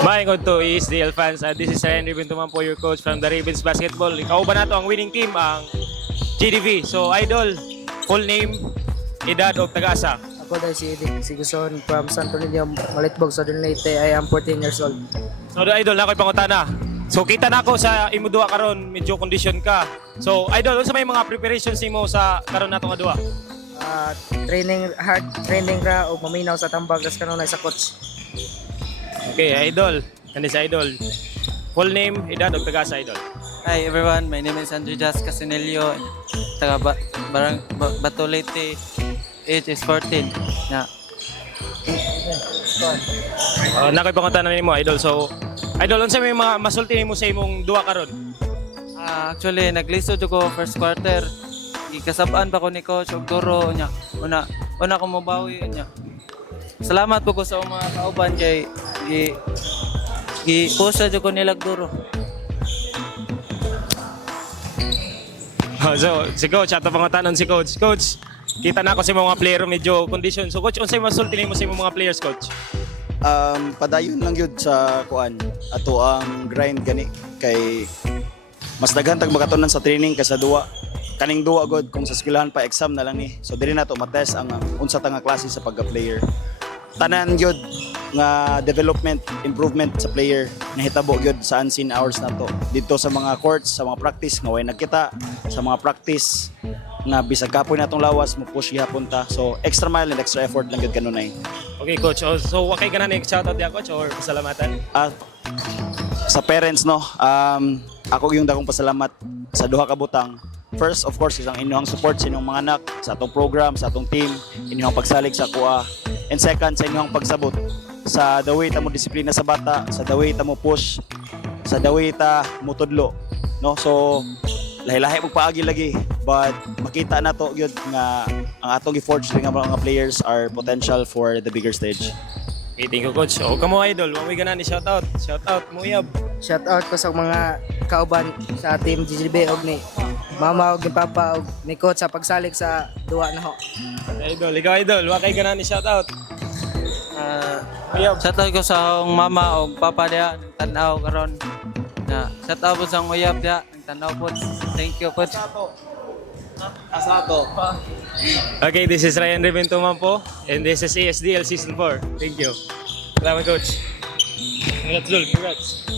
Maayong good to ESDL fans. This is Henry Bintuman po, your coach from the Ravens Basketball. Ikaw ba na to ang winning team, ang GDV. So, Idol, full name, edad o tagasa. Ako dahil si Edik Siguson from Santo Niño, Malitbog, Southern Leyte. I am 14 years old. So, Idol, na ako'y pangutana. So, kita na ako sa imudua karon, medyo condition ka. So, Idol, ano sa may mga preparations mo sa karon natong adua? Hard training ra o maminaw sa tambag kas kanunay sa coach. Okay, Idol. Ano si Idol? Full name, edad o tagasa, Idol. Hi everyone, my name is Andrew Jas Casinelio, taga Bato Leyte, age is 14. Na. Na ako'y pangutana nimo, Idol. So, Idol, ano sa may mga masulti mo sa imong duwa karon? Actually, naglisod ko first quarter. Ikasabaan pa ko ni Coach og turo niya. Una ko mabawi niya. Salamat po ko sa mga kauban kay push ko nila turo. So, si Coach, ato pangutanon si Coach. Coach, kita na ako sa mga player medyo condition. So, Coach, unsay masulti nimo sa imong mga players, Coach? Padayon lang yun sa kuan ato ang grind gani kay mas daghan tag makatunan sa training kaysa duwa kaning duwa god kung sa eskwelahan pa exam na lang ni so dili na to matest ang unsa ta nga klase sa pagka-player tanan gyud nga development improvement sa player nahitabo gyud sa unseen hours na to dito sa mga courts sa mga practice nga way nagkita sa mga practice na bisag kapoy natong lawas mo push gihapon ta so extra mile and extra effort lang gyud kanunay. Okay, Coach. So, wakay ka na shoutout diya, Coach, or pasalamatan? Sa parents no ako yung dakong pasalamat sa duha ka butang. First, of course, isang inyong support sa inyong mga anak, sa atong program, sa atong team, inyong pagsalig sa kuha. And second, sa inyong pagsabot sa the way ta mo disiplina sa bata, sa the way ta mo push, sa the way ta mo tudlo. No? So, lahi-lahi mo paagi lagi. But makita na to yun nga ang atong i-forge nga mga players are potential for the bigger stage. Okay, thank you, Coach. O, kamo, Idol. Mamay ka na ni shoutout. Shoutout, Muyab. Shout out ko sa mga kauban sa team GGB og ni mama og ni papa og ni coach sa pagsalig sa duwa na ho. Idol, ikaw, Idol. Wakay ka na ni shoutout. Muyab. Shoutout ko sa akong mama o papa diya ng tanaw karon. Na shoutout po sa akong uyab diya ng tanaw po. Thank you po. Okay, this is Ryan Reventuman po. And this is ESDL Season 4. Thank you. Salamat, Coach. Congrats, Dol. Congrats.